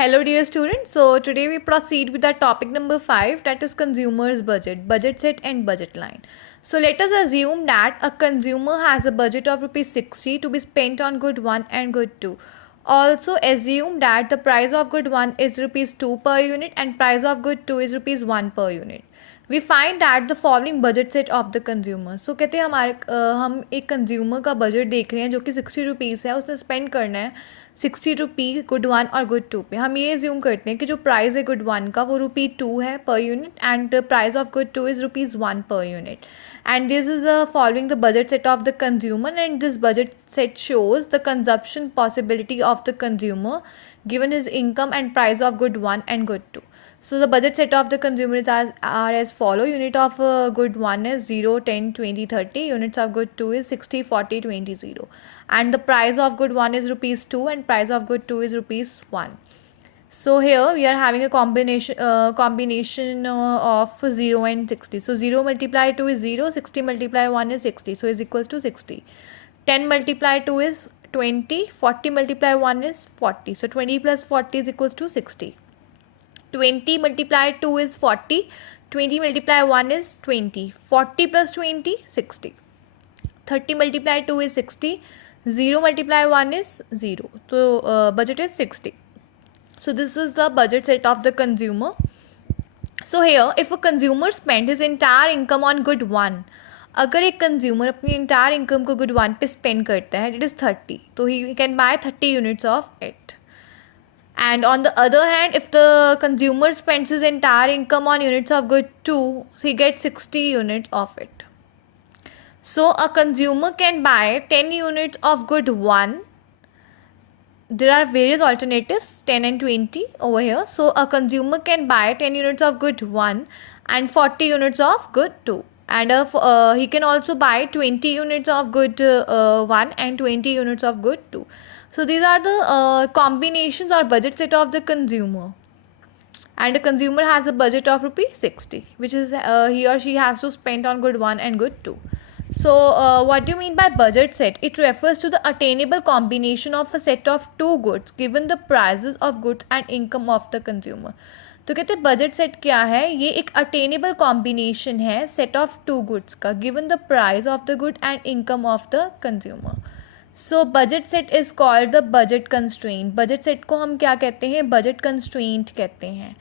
Hello dear students, so today we proceed with our topic number 5, that is consumer's budget set and budget line. So let us assume that a consumer has a budget of rupees 60 to be spent on good 1 and good 2. Also assume that the price of good 1 is rupees 2 per unit and price of good 2 is rupees 1 per unit. We find that the following budget set of the consumer. So कहते हैं हम एक consumer का budget देख रहे हैं जो कि 60 रुपीज़ है, उसने स्पेंड करना है 60 रुपी गुड 1 और गुड 2 पे. हम ये एज्यूम करते हैं कि जो प्राइस है गुड 1 का वो ₹2 है per unit and price of good 2 is ₹1 per unit. And this is the following the budget set of the consumer and this budget set shows the consumption possibility of the consumer given his income and price of good 1 and good 2. So the budget set of the consumer are as follow. Unit of good 1 is 0, 10, 20, 30. Units of good 2 is 60, 40, 20, 0. And the price of good 1 is ₹2 and price of good 2 is ₹1. So here we are having a combination of 0 and 60. So 0 multiplied 2 is 0, 60 multiplied 1 is 60. So is equals to 60. 10 multiplied 2 is 20, 40 multiplied 1 is 40. So 20 plus 40 is equals to 60. 20 multiplied 2 is 40, 20 multiplied 1 is 20, 40 plus 20, 60. 30 multiplied 2 is 60, 0 multiplied 1 is 0. So budget is 60. So this is the budget set of the consumer. So here if a consumer spent his entire income on good 1, अगर एक consumer अपनी entire income को good 1 पे spend करता है it is 30, तो he can buy 30 units of it. And on the other hand if the consumer spends his entire income on units of good 2, he get 60 units of it. So a consumer can buy 10 units of good 1. There are various alternatives 10 and 20 over here. So a consumer can buy 10 units of good 1 and 40 units of good 2. And he can also buy 20 units of good 1 and 20 units of good 2. So these are the combinations or budget set of the consumer. And the consumer has a budget of ₹60, which is he or she has to spend on good 1 and good 2. So what do you mean by budget set? It refers to the attainable combination of a set of two goods given the prices of goods and income of the consumer. तो कहते हैं budget set क्या है, ये एक attainable combination है set of two goods का given the price of the good and income of the consumer. So budget set is called the budget constraint. Budget set को हम क्या कहते हैं, बजट कंस्ट्रेंट कहते हैं.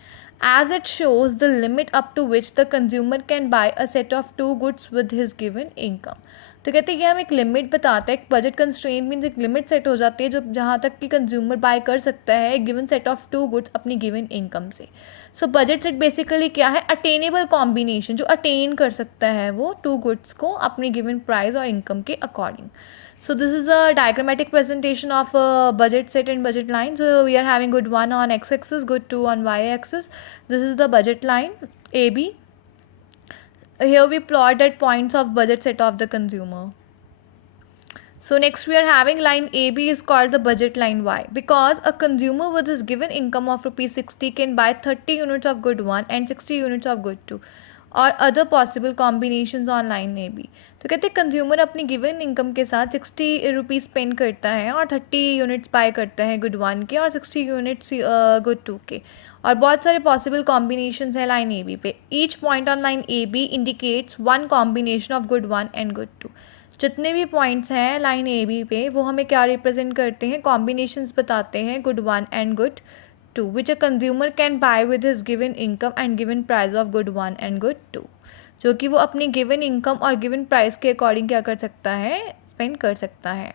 as it shows the limit up to which the consumer can buy a set of two goods with his given income. तो कहते हैं कि हम एक लिमिट बताते हैं. बजट कंस्ट्रेंट मीन्स एक लिमिट सेट हो जाती है जो जहाँ तक कि कंज्यूमर बाय कर सकता है एक given set of two goods अपनी गिवन इनकम से. सो बजट सेट बेसिकली क्या है, अटेनेबल कॉम्बिनेशन जो अटेन कर सकता है वो टू गुड्स को अपनी गिवन प्राइस और इनकम के according. So this is a diagrammatic presentation of budget set and budget line. So we are having good 1 on x-axis, good 2 on y-axis. This is the budget line AB. Here we plot at points of budget set of the consumer. So next we are having line AB is called the budget line Y because a consumer with his given income of ₹60 can buy 30 units of good 1 and 60 units of good 2. और other possible combinations on line A B. तो कहते हैं consumer अपनी given income के साथ 60 rupees spend करता है और 30 यूनिट्स बाय करता है गुड 1 के और 60 यूनिट्स गुड 2 के. और बहुत सारे पॉसिबल कॉम्बिनेशंस हैं लाइन ए बी पे. Each point on line A B indicates one combination of good 1 and good 2. जितने भी पॉइंट्स हैं लाइन ए बी पे वो हमें क्या रिप्रेजेंट करते हैं, कॉम्बिनेशंस बताते हैं good 1 and good 2 which a consumer can buy with his given income and given price of good 1 and good 2. जो कि वो अपनी गिवन इनकम और गिवन प्राइस के अकॉर्डिंग क्या कर सकता है, स्पेंड कर सकता है.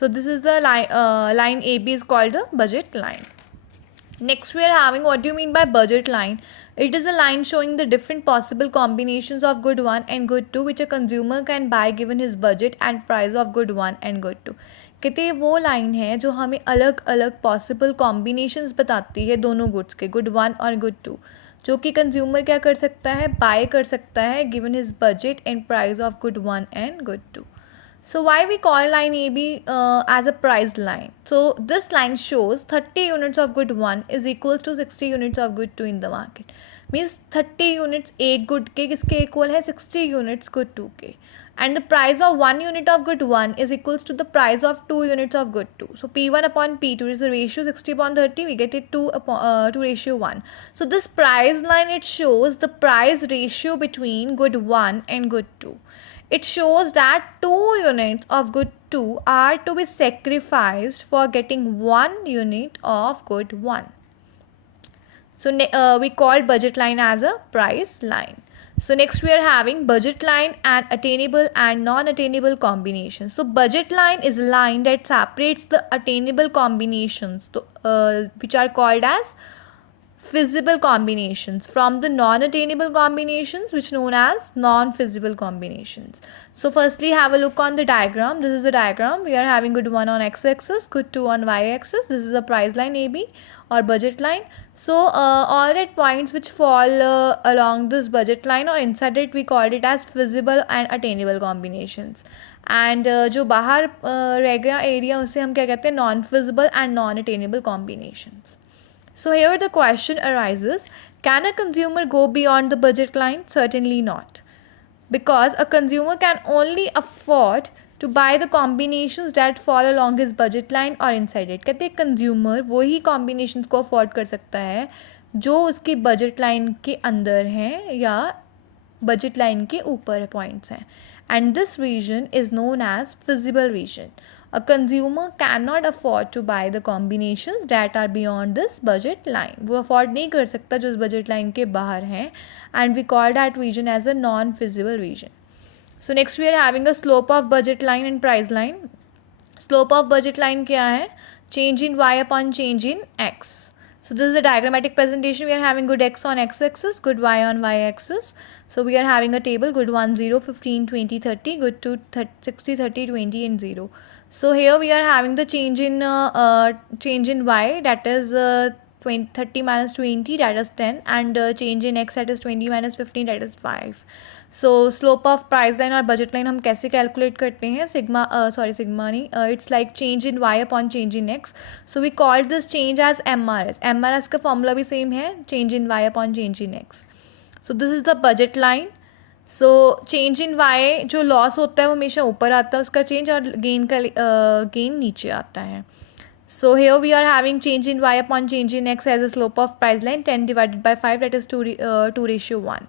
So this is the line AB is called the budget line. Next we are having what do you mean by budget line? It is a line showing the different possible combinations of good 1 and good 2 which a consumer can buy given his budget and price of good 1 and good 2. कहते हैं वो line है जो हमें अलग अलग possible combinations बताती है दोनों गुड्स के गुड 1 और गुड 2 जो कि कंज्यूमर क्या कर सकता है, बाय कर सकता है given his budget and price of good 1 and good 2. So why we call line AB as a price line? So this line shows 30 units of good 1 is equals to 60 units of good 2 in the market. Means 30 units एक good के किसके equal है, 60 units good 2 के. and the price of 1 unit of good 1 is equals to the price of 2 units of good 2. So P1 upon P2 is the ratio 60 upon 30, we get it 2 ratio 1. So this price line, it shows the price ratio between good 1 and good 2. It shows that 2 units of good 2 are to be sacrificed for getting 1 unit of good 1. So we call budget line as a price line. So next we are having budget line and attainable and non-attainable combinations. So budget line is a line that separates the attainable combinations, which are called as feasible combinations, from the non-attainable combinations, which known as non-feasible combinations. So firstly, have a look on the diagram. This is the diagram. We are having good 1 on x-axis, good 2 on y-axis. This is a price line AB or budget line. So all at points which fall along this budget line or inside it, we called it as feasible and attainable combinations. And जो बाहर रह गया area, उसे हम क्या कहते हैं, non feasible and non attainable combinations. So here the question arises, can a consumer go beyond the budget line? Certainly not. Because a consumer can only afford to buy the combinations that fall along his budget line or inside it. कहते हैं consumer वही combinations को afford कर सकता है जो उसकी budget line के अंदर हैं या budget line के ऊपर points हैं. And this region is known as feasible region. A consumer cannot afford to buy the combinations that are beyond this budget line. वो afford नहीं कर सकता जो इस budget line के बाहर हैं, and we call that region as a non-feasible region. So next we are having a slope of budget line and price line. Slope of budget line क्या है? Change in y upon change in x. So this is the diagrammatic presentation. We are having good x on x-axis, good y on y-axis. So we are having a table, good 1, 0, 15, 20, 30, good 2, 60, 30, 20 and 0. So here we are having the change in y, that is 30 minus 20, that is 10, and change in x, that is 20 minus 15, that is 5. So slope of price line और budget line हम कैसे calculate करते हैं? Sigma नहीं, it's like change in y upon change in x. So we call this change as MRS. MRS का formula भी same है, change in y upon change in x. So this is the budget line. So change in y जो loss होता है वो हमेशा ऊपर आता है उसका change, और gain नीचे आता है. So here we are having change in y upon change in x as a slope of price line, 10 divided by 5, that is 2 ratio 1.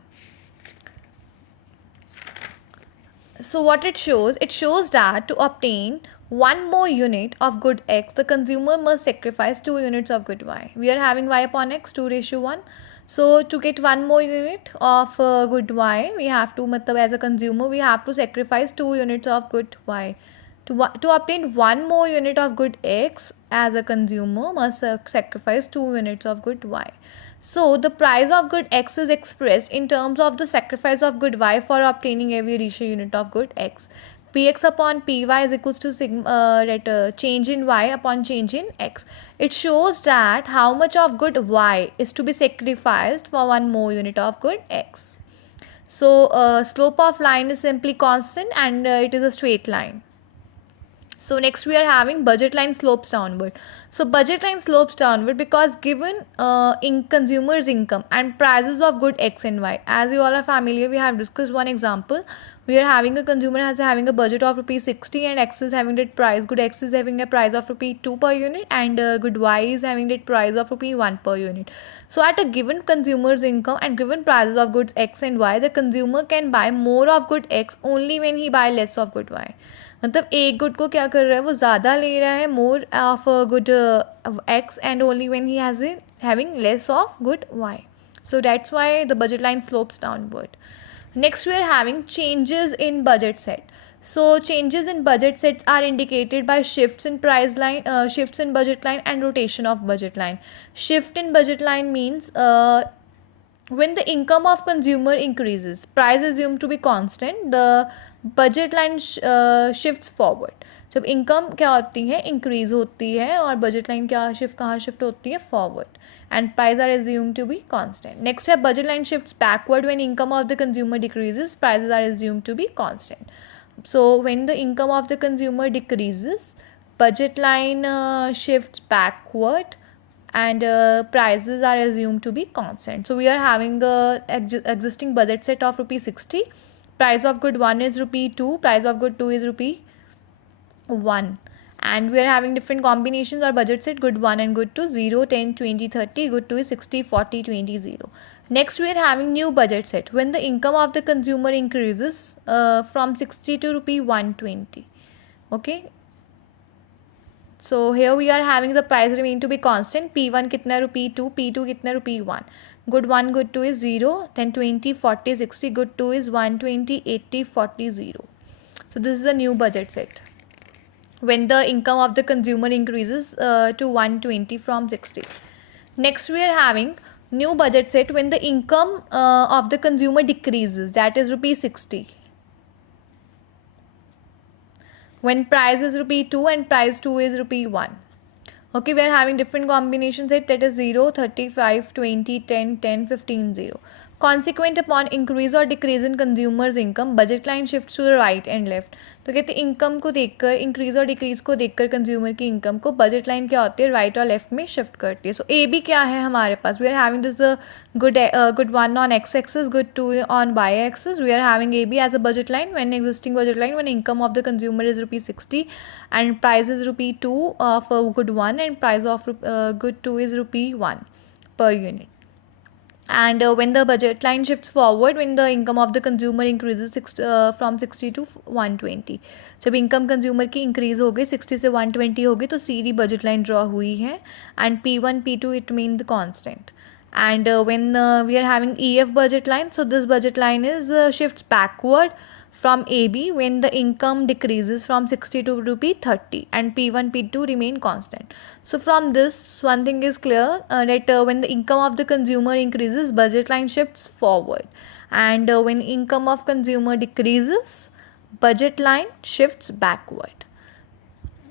So what it shows that to obtain 1 more unit of good x, the consumer must sacrifice 2 units of good y. We are having y upon x, 2 ratio 1. So to get 1 more unit of good y, we have to, as a consumer, we have to sacrifice 2 units of good y. To obtain 1 more unit of good x, as a consumer must sacrifice 2 units of good y. So the price of good x is expressed in terms of the sacrifice of good y for obtaining every additional unit of good x. Px upon py is equals to change in y upon change in x. It shows that how much of good y is to be sacrificed for 1 more unit of good x. So slope of line is simply constant, and it is a straight line. So next we are having budget line slopes downward. So budget line slopes downward because given in consumers income and prices of good x and y, as you all are familiar, we have discussed one example. We are having a consumer having a budget of rupees 60 and x is having that price, good x is having a price of rupee 2 per unit, and good y is having that price of rupee 1 per unit. So at a given consumer's income and given prices of goods x and y, the consumer can buy more of good x only when he buy less of good y. मतलब एक good को क्या कर रहा है, वो ज़्यादा ले रहा है, more of good X, and only when he has having less of good Y. So that's why the budget line slopes downward. Next we are having changes in budget set. So changes in budget sets are indicated by shifts in price line, shifts in budget line, and rotation of budget line. Shift in budget line means when the income of consumer increases, price is assumed to be constant, the budget line shifts forward. जब income क्या होती है, increase होती है, और budget line क्या कहाँ shift होती है, forward, and price are assumed to be constant. Next है budget line shifts backward when income of the consumer decreases, prices are assumed to be constant. So when the income of the consumer decreases, budget line shifts backward, and prices are assumed to be constant. So we are having a existing budget set of rupees 60. price of good 1 is rupee 2, price of good 2 is rupee 1. And we are having different combinations or budget set, good 1 and good 2, 0, 10, 20, 30, good 2 is 60, 40, 20, 0. Next we are having new budget set, when the income of the consumer increases from 60 to rupee 120. Okay, so here we are having the price remain to be constant, P1 kitna rupee 2, P2 kitna rupee 1. Good 1, good 2 is 0, then 20, 40, 60, good 2 is 120, 80, 40, 0. So this is a new budget set, when the income of the consumer increases to 120 from 60. Next we are having new budget set, when the income of the consumer decreases, that is rupee 60. When price is rupee 2 and price 2 is rupee 1. Okay, we are having different combinations set, that is 0, 35, 20, 10, 10, 15, 0. Consequent upon increase or decrease in consumers income, budget line shifts to the right and left. तो कहते हैं income को देखकर, increase और decrease को देखकर consumer की income को बजट लाइन क्या होती है, राइट और लेफ्ट में शिफ्ट करती है. सो ए बी क्या है हमारे पास, we are having this good 1 on x axis, good 2 on y axis. We are having A B as a budget line, when existing budget line, when income of the consumer is रupee 60 and price is rupee 2 for good 1 and price of good 2 is rupee 1 per unit. And when the budget line shifts forward, when the income of the consumer increases from 60 to 120. जब income consumer की increase हो गई 60 से 120 हो गई, तो सीधी budget line draw हुई है, and P1 P2 it means the constant. And when we are having EF budget line, so this budget line is shifts backward from AB when the income decreases from 60 to rupee 30 and P1 P2 remain constant. So from this one thing is clear, that when the income of the consumer increases, budget line shifts forward, and when income of consumer decreases, budget line shifts backward.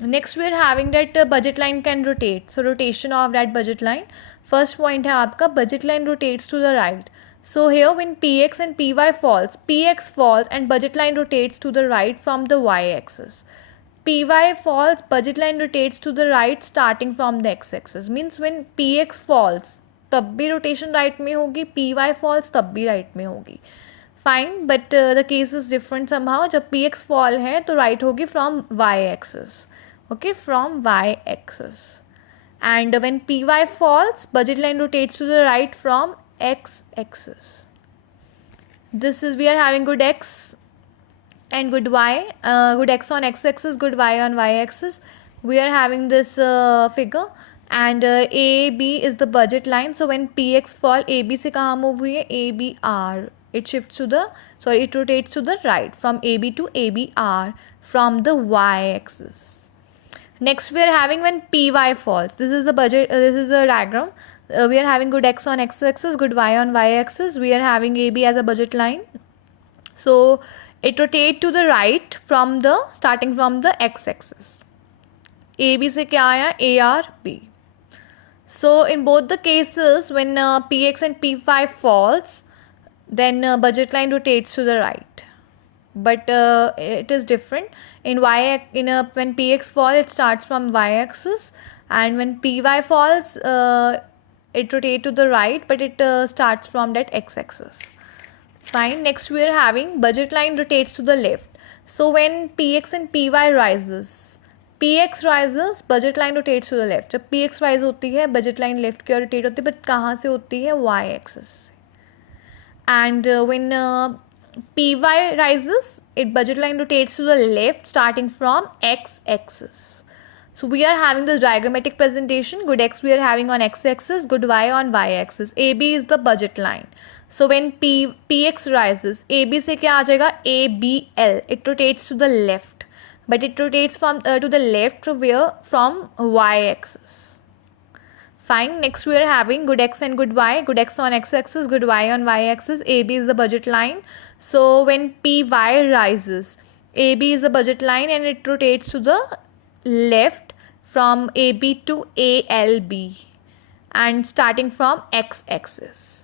Next we are having that budget line can rotate. So rotation of that budget line, first point है आपका, budget line rotates to the right. So here when Px and Py falls, Px falls and budget line rotates to the right from the y-axis. Py falls, budget line rotates to the right starting from the x-axis. Means when Px falls, तब भी rotation right में होगी, Py falls तब भी right में होगी. Fine, but the case is different somehow. जब Px fall है तो right होगी from y-axis. Okay, from y-axis. And when Py falls, budget line rotates to the right from x-axis. This is, we are having good x and good y, good x on x-axis, good y on y-axis. We are having this figure, and AB is the budget line. So when Px fall, AB से कहाँ move हुई है, ABR. It shifts to the, sorry, it rotates to the right from AB to ABR from the y-axis. Next we are having when Py falls. This is the budget. This is a diagram. We are having good x on x-axis, good y on y-axis. We are having AB as a budget line. So it rotates to the right from the, starting from the x-axis. AB से क्या आया, ARB. So in both the cases, when Px and Py falls, then budget line rotates to the right. But it is different in when Px falls, it starts from y-axis, and when Py falls, it rotates to the right, but it starts from that x-axis. Fine. Next we are having budget line rotates to the left. So when Px and Py rises, Px rises, budget line rotates to the left. जब Px rise होती है, budget line left की ओर rotate होती है, but कहाँ से होती है, y-axis. And when Py rises, it budget line rotates to the left starting from x-axis. So we are having this diagrammatic presentation. Good x we are having on x-axis, good y on y-axis. AB is the budget line. So when Px rises, AB से क्या आ जाएगा, ABL. It rotates to the left, but it rotates from to the left from y-axis. Fine. Next we are having good x and good y. Good x on x-axis, good y on y-axis. AB is the budget line. So when Py rises, AB is the budget line and it rotates to the left from AB to ALB and starting from x-axis.